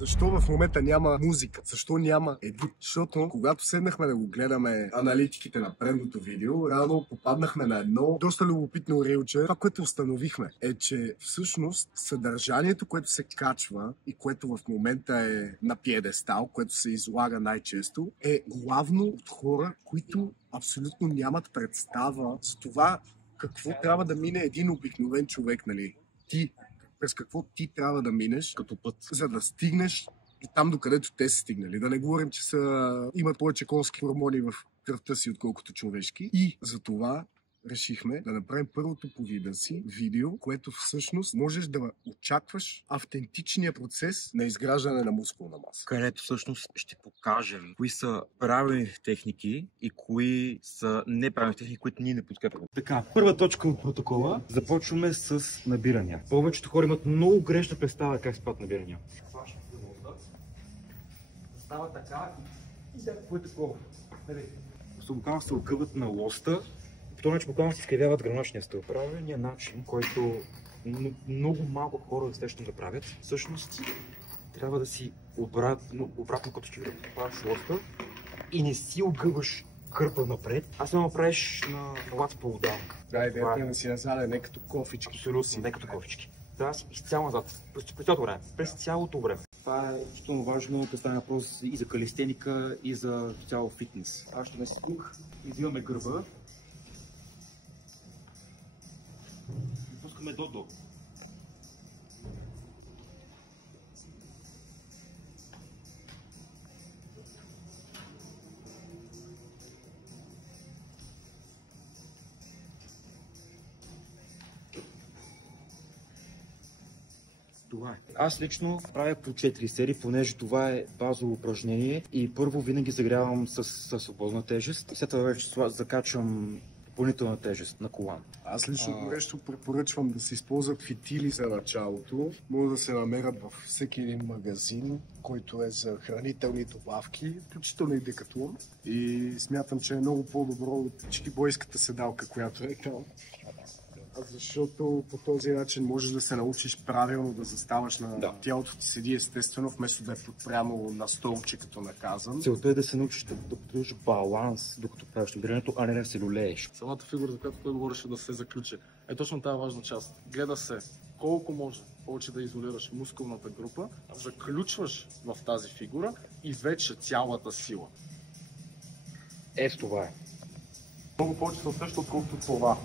Защо в момента няма музика? Защо няма едит? Защото когато седнахме да го гледаме аналитиките на предното видео, рано попаднахме на едно доста любопитно рилче. Това, което установихме, е, че всъщност съдържанието, което се качва и което в момента е на пиедестал, което се излага най-често, е главно от хора, които абсолютно нямат представа за това какво трябва да мине един обикновен човек, нали? През какво ти трябва да минеш като път, за да стигнеш до там, докъдето те са стигнали. Да не говорим, че имат повече конски хормони в кръвта си, отколкото човешки. И за това решихме да направим първото по вида си видео, което всъщност можеш да очакваш автентичния процес на изграждане на мускулна маса. Където всъщност ще покажем кои са правилните техники и кои са неправилните техники, които ние не подкрепяме. Така, първа точка от протокола. Започваме с набирания. Повечето хора имат много грешна представа как спад набирания. Става така и какво е такова. Буквално се огъват на лоста. По този начин буквално се изкривяват гръбначния стълб. Правилният начин, който много малко хора естествено да правят, всъщност трябва да си обратно като ще правиш лоста и не си огъваш кърпа напред, а само правиш на лад pull-down. Да, идеята е да си назаде, не като кофички. Абсолютно, не като кофички. Трябва да си изцяло назад, през цялото време, през цялото време. Това е изключително важно, да стане въпрос и за калистеника, и за цяло фитнес. Аз ще си тук, извиваме гърба. И пускаме до-до. Това е. Аз лично правя по 4 серии, понеже това е базово упражнение и първо винаги загрявам с свободна тежест и след това вече закачвам допълнителна тежест на колан. Аз лично горещо препоръчвам да се използват фитили за началото. Може да се намерят във всеки един магазин, който е за хранителни добавки, включително и Декатлон. И смятам, че е много по-добро от чикибойската седалка, която е там. Защото по този начин можеш да се научиш правилно да заставаш на тялото ти седи естествено, вместо да е подпрямо на столче като наказан. Целта е да се научиш да поддържаш баланс, докато правиш набирането, а не да се люлееш. Самата фигура, за която той говореше да се заключи, е точно тази важна част. Гледа се колко може повече да изолираш мускулната група, заключваш в тази фигура и вече цялата сила. Ето това е. Много повече се усеща, отколкото това.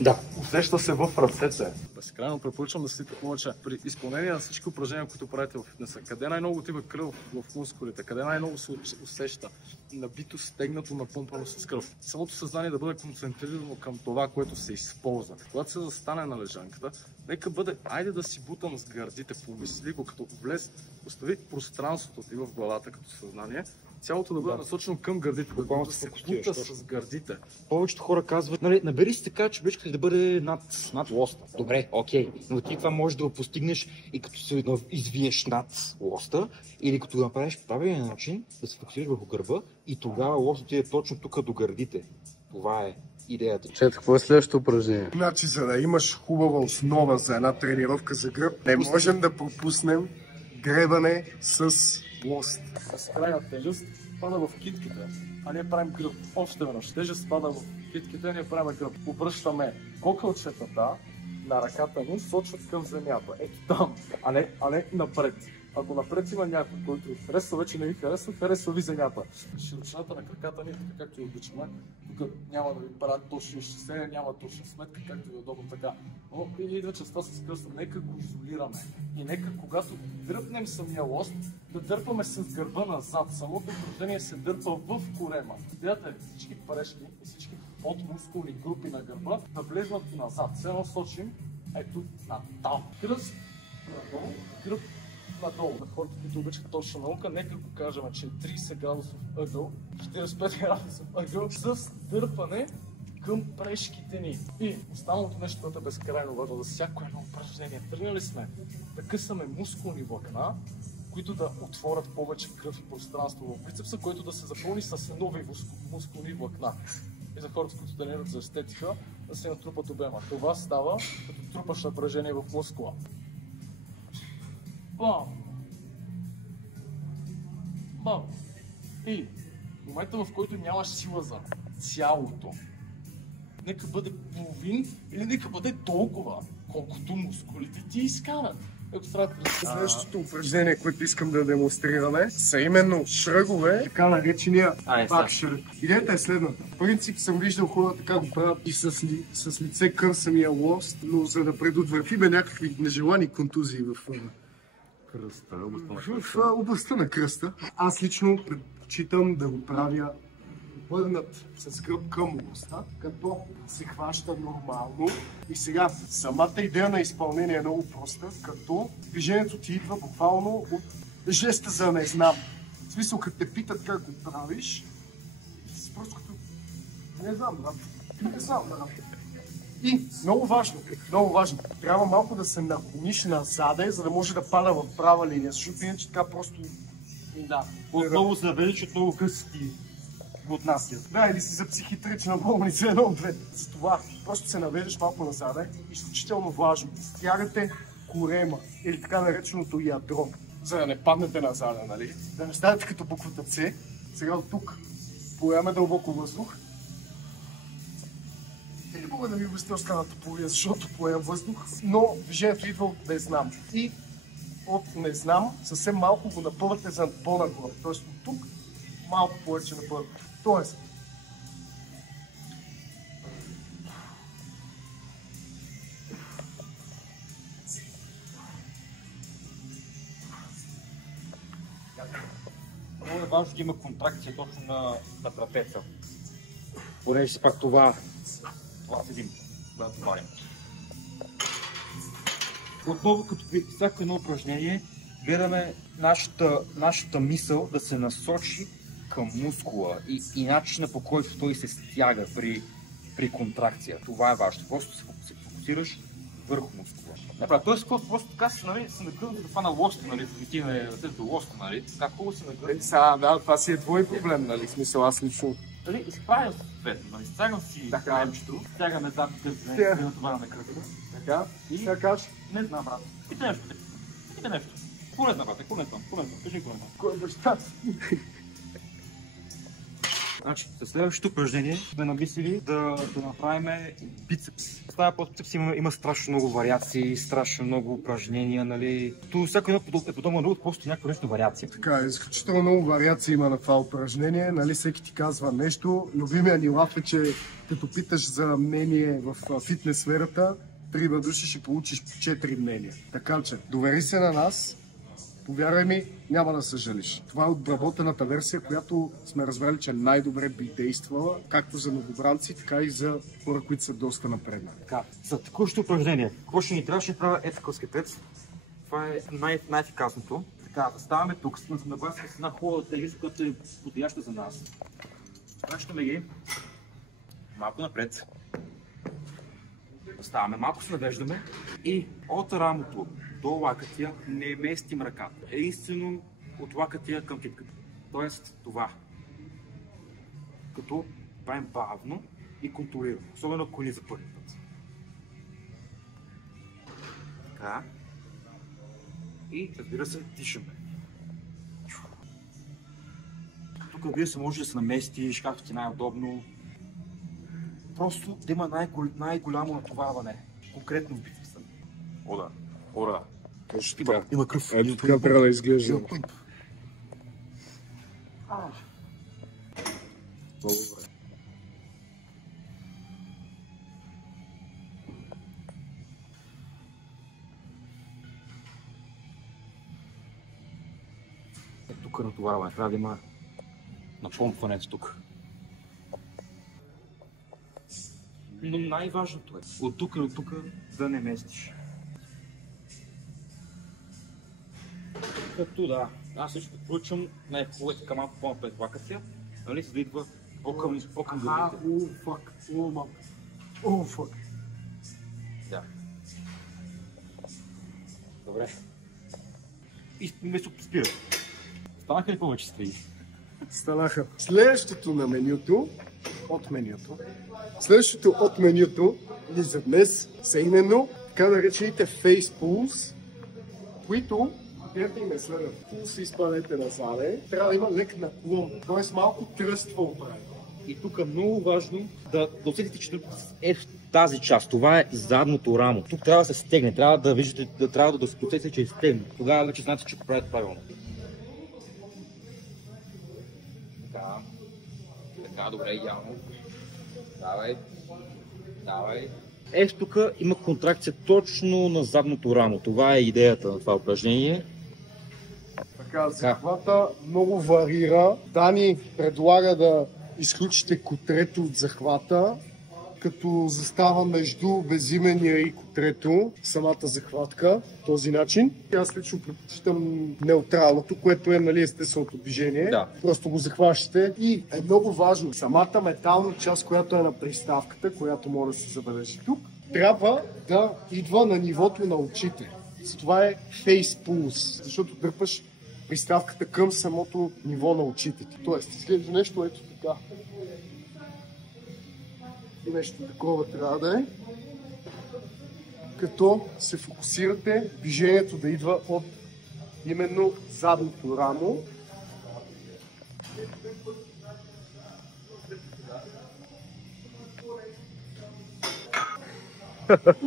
Да. Усеща се в ръцете. Безкрайно препоръчвам да следите повече при изпълнение на всички упражнения, които правите в фитнеса. Къде най-много отива кръв в мускулите, къде най-много се усеща набито, стегнато, напомпано с кръв. Самото съзнание да бъде концентрирано към това, което се използва. Когато се застане на лежанката, нека бъде, айде да си бутам с гърдите, помисли го, като влез, остави пространството ти в главата като съзнание, цялото да бъде насочено към гърдите, да се бута с гърдите. Повечето хора казват, нали, набери си така, че бичката да бъде над лоста. Добре, окей, но ти това можеш да го постигнеш и като се извиеш над лоста, или като го направиш по правилния начин, да се фокусираш върху гърба и тогава лостът ти е точно тук до гърдите. Това е идеята. Чет, какво е следващото упражнение? Значи, за да имаш хубава основа за една тренировка за гръб, не можем да пропуснем гребане с лост. С крайна тежест пада в китките, а ние правим гръб. Още веднъж тежест пада в китките, а ние правим гръб. Обръщаме кокълчетата на ръката ни, сочват към земята. Ето там, а не напред. Ако напред има някой, който ви харесва, вече не ви харесва, харесва ви земята. Широчината на краката ни, така както и обичаме, тук няма да ви правят точно изчисления, няма точна сметка, както ви е удобно така. Но идва частта с кръста, нека го изолираме. И нека, когато дръпнем самия лост, да дърпаме с гърба назад. Самото упражнение се дърпа в корема. Идеята е всички прешки и всички подмускулни групи на гърба да влезнат назад. Все едно сочим, ето, там. Кръст, надолу, гръб, надолу. На хората, които обичат точна наука, нека го кажем, че е 30 градусов ъгъл, 45 градусов ъгъл с дърпане към прешките ни. И останалото нещо, което е безкрайно важно за всяко едно упражнение. Тръгнали сме да късаме мускулни влакна, които да отворят повече кръв и пространство в бицепса, който да се запълни с нови мускулни влакна. И за хората, които тренират за естетика, да се натрупат обема. Това става, като трупаш напрежение в мускула. Бам! Да. И в момента, в който нямаш сила за цялото, нека бъде половин или нека бъде толкова, колкото мускулите ти изкарат. Следващото упражнение, което искам да демонстрираме, са именно шръгове, така наречения бакшръг. Идеята е следната. В принцип съм виждал хората така го правят и с лице към самия лост, но за да предотвратиме някакви нежелани контузии в областта на кръста, аз лично предпочитам да го правя върнат с гръб към лоста, като се хваща нормално. И сега, самата идея на изпълнение е много проста, като движението ти идва буквално от жеста за не знам. В смисъл, като те питат как го правиш, просто като не знам, брат. Не знам, брат. И много важно, трябва малко да се наклониш назаде, за да може да пада в права линия, защото иначе така просто... Да. Отново се наведе, че много къси ти го отнасят. Да, или си за психиатрична болница, едно-две. За това просто се наведеш малко назаде. Изключително важно. Стягате корема, или така нареченото ядро, за да не паднете назаде, нали? Да не станете като буквата С. Сега от тук поемаме дълбоко въздух. Или мога да ми обясня останата половина, защото поемам въздух, но движението идва от не знам. И от не знам съвсем малко го напъвате за по-нагоре. Тоест от тук малко повече напъвате. Тоест, много е важно да има контракция точно на трапеца. Понеже си пак това седим, да добавим. Отново, като при всяко едно упражнение, гледаме нашата мисъл да се насочи към мускула и начина, по който той се стяга при контракция. Това е важно. Просто се фокусираш върху мускула. Тоест, просто така се нагърнете това на лоста, нали, да стигне до лоста, нали, така хубаво се нагърнете. Да, това си е твой проблем, нали, в смисъл аз лично. Нали, изправям се съответно, нали, стягам си краемчето, стягаме задните за натоваряме кръгата. Така, и така. Не знам, брат. Питай нещо. Кулетна, брате, кулетна. Кажи кулетна. Кой е баща? Значи, за следващото упражнение сме намислили да направим бицепс. В тази подбицепс има страшно много вариации, страшно много упражнения, нали. То всяко едно е подобно друго, просто някакво нещо вариация. Така, изключително много вариации има на това упражнение, нали, всеки ти казва нещо. Любимия ни лаф е, че като питаш за мнение в фитнес сферата, 3 души ще получиш 4 мнения. Така че, довери се на нас. Повярвай ми, няма да съжалиш. Това е отработената версия, която сме разбрали, че най-добре би действала, както за новобранци, така и за хора, които са доста напредни. Така, за текущото упражнение, какво ще ни трябва? Ще правя етикъл скетец. Това е най-ефикасното. Така, ставаме тук, нагласим с една хубава тежест, която е подходяща за нас. Връщаме ги малко напред. Ставаме, малко се навеждаме и от рамото до лакътя не местим ръката. Единствено от лакътя към китката. Тоест това. Като правим бавно и контролирано. Особено ако ни за първи път. Така. И разбира се, дишаме. Тук разбира се може да се наместиш, както ти най-удобно. Просто да има най-голямо натоварване. Конкретно в бицепса. Ора. Точно така. Има кръв. Ето така трябва да изглежда. Много добре. Тук е натоварване. Трябва да има напомпването тук. Но най-важното е от тук до тук да не местиш. Като да, аз също включвам най-хубаво така малко по-напред лакътя, нали, за да идва по-към гърдите. Фак. Да. Добре. И вместо спира. Станаха ли повече стаи? Станаха. Следващото от менюто ни за днес са именно така наречените face pulls, които идеята им е следната. Хубаво се изпадете назаде, трябва да има лек наклон, т.е. малко тръства оправи. И тук е много важно да усетите, че е в тази част. Това е задното рамо. Тук трябва да се стегне, трябва да виждате, трябва да се усетите, че е стегне. Тогава вече знаете, че го правите правилно. Така, добре, идеално. Давай. Ето тук има контракция точно на задното рамо. Това е идеята на това упражнение. Така, захвата много варира. Дани предлага да изключите котрето от захвата, като застава между безименния и котрето, самата захватка, този начин. Аз лично предпочитам неутралното, което е, нали, естественото движение. Да. Просто го захващате и е много важно. Самата метална част, която е на приставката, която може да се забележи тук, трябва да идва на нивото на очите. Това е face pulse, защото дърпаш приставката към самото ниво на очите ти. Тоест, изглежда нещо ето така. И нещо такова трябва да е. Като се фокусирате движението да идва от именно задното рамо.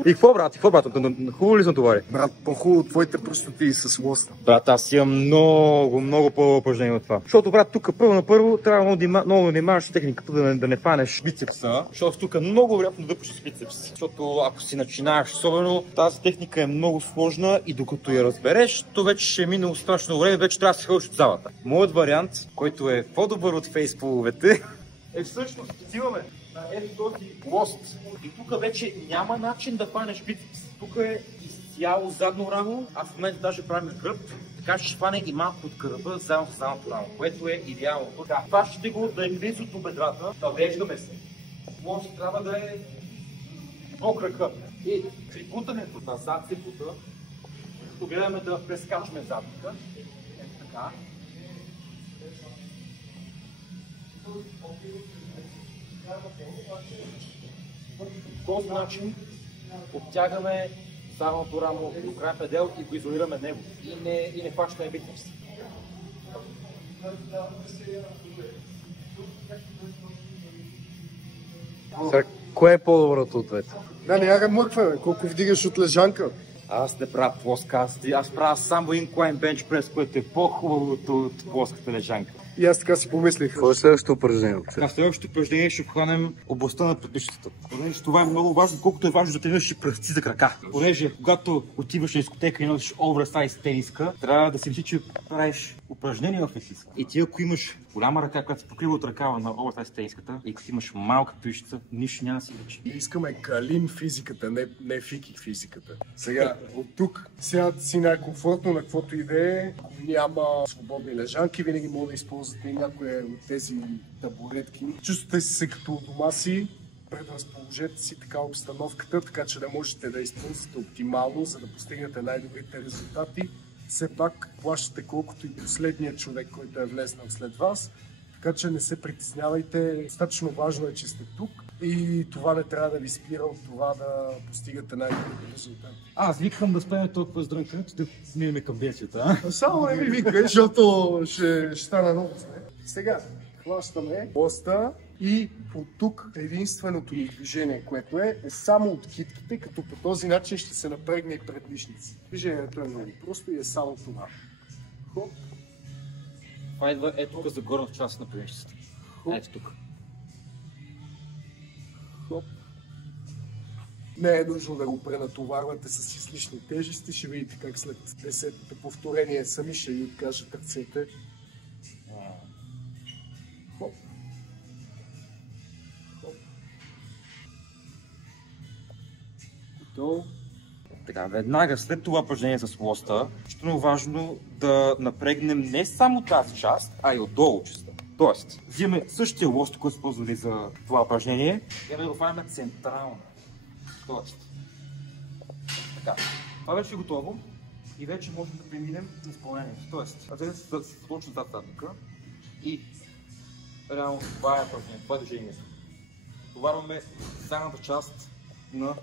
И какво, брат? Хубаво ли съм товари? Брат, по-хубаво твоите пръстоти с лоста. Брат, аз имам много по-упражнение от това. Защото, брат, тук първо трябва много да внимаваш с техниката да не фанеш бицепса, защото тук много вероятно да дъпаш с бицепс. Защото ако си начинаеш, особено тази техника е много сложна и докато я разбереш, то вече ще е минало страшно време, вече трябва да се ходиш от залата. Моят вариант, който е по-добър от фейспуловете, е всъщност стигаме на ето този лост. И тук вече няма начин да фанеш бицепс. Тук е изцяло задно рамо, а в момента даже правим гръб, така ще фане и малко от гръба, заедно с задното рамо, което е идеално. Фащате го да е близо до бедрата, да веждаме се. Може трябва да е по крака. И при бутането назад се бута, като гледаме да прескачаме задника. Ето така. По този начин обтягаме задното рамо до край предел и го изолираме него. И не фащаме бицепс. Кое е по-доброто от двете? Да, не я мъркваме. Колко вдигаш от лежанка? Аз не правя плоска, аз правя само инклайн бенч прес, което е по-хубавото от плоската лежанка. И аз така си помислих. Какво е следващото упражнение? На следващото упражнение ще обхванем областта на предишницата. Понеже това е много важно, колкото е важно да тренираш и пръсти за крака. Понеже когато отиваш на дискотека и носиш оверсайз тениска, трябва да си мисли, че правиш упражнения в естиска. И ти ако имаш голяма ръка, която се покрива от ръкава на оверсайз тениската, и ако имаш малка предишница, нищо няма да си личи. Искаме калин физиката, не фики физиката. Сега, от тук сядате си най-комфортно на каквото и да е. Ако няма свободни лежанки, винаги може да използвате и някоя от тези табуретки. Чувствате се като у дома си, предразположете си така обстановката, така че да можете да използвате оптимално, за да постигнете най-добрите резултати. Все пак плащате колкото и последният човек, който е влезнал след вас. Така че не се притеснявайте. Достатъчно важно е, че сте тук и това не трябва да ви спира от това да постигате най-добри резултати. Аз викам да спеме толкова здрънка, че да минем към бесията, а? Само не ми викай, защото ще стана много зле. Сега хващаме лоста и от тук единственото ни движение, което е само от китките, като по този начин ще се напрегне и предишници. Движението е много просто и е само това. Хоп. Това идва ето тук за горната част на предишницата. Ето тук. Хоп. Не е нужно да го пренатоварвате с излишни тежести. Ще видите как след 10-то повторение сами ще ви откажат ръцете. Хоп. Хоп. Готово. Така, веднага след това упражнение с лоста, ще е важно да напрегнем не само тази част, а и отдолу частта. Тоест, взимаме същия лост, който сме ползвали за това упражнение, и да го фанем централно. Тоест, така, това вече е готово и вече можем да преминем на изпълнението. Тоест, разгледате се точно зад задника и реално това е упражнението, това е движението. Товарваме задната част на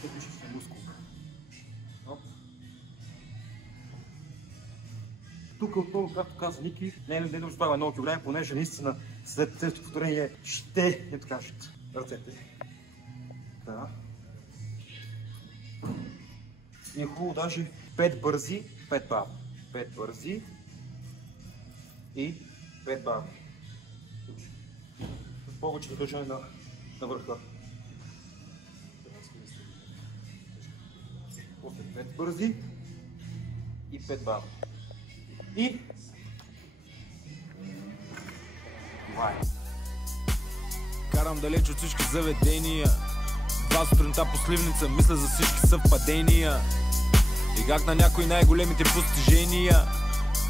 предишния мускул. тук отново, както каза Ники, не да добавя много килограми, понеже наистина след следващото повторение ще не откажат ръцете. Да. И е хубаво даже 5 бързи, 5 бавни. 5 бързи и 5 бавни. С повече да държаме на върха. 5 бързи и 5 бавни. И това е. Карам далеч от всички заведения. 2 сутринта по Сливница, мисля за всички съвпадения. И как на някои най-големите постижения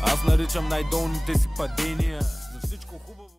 аз наричам най-долните си падения. За всичко хубаво.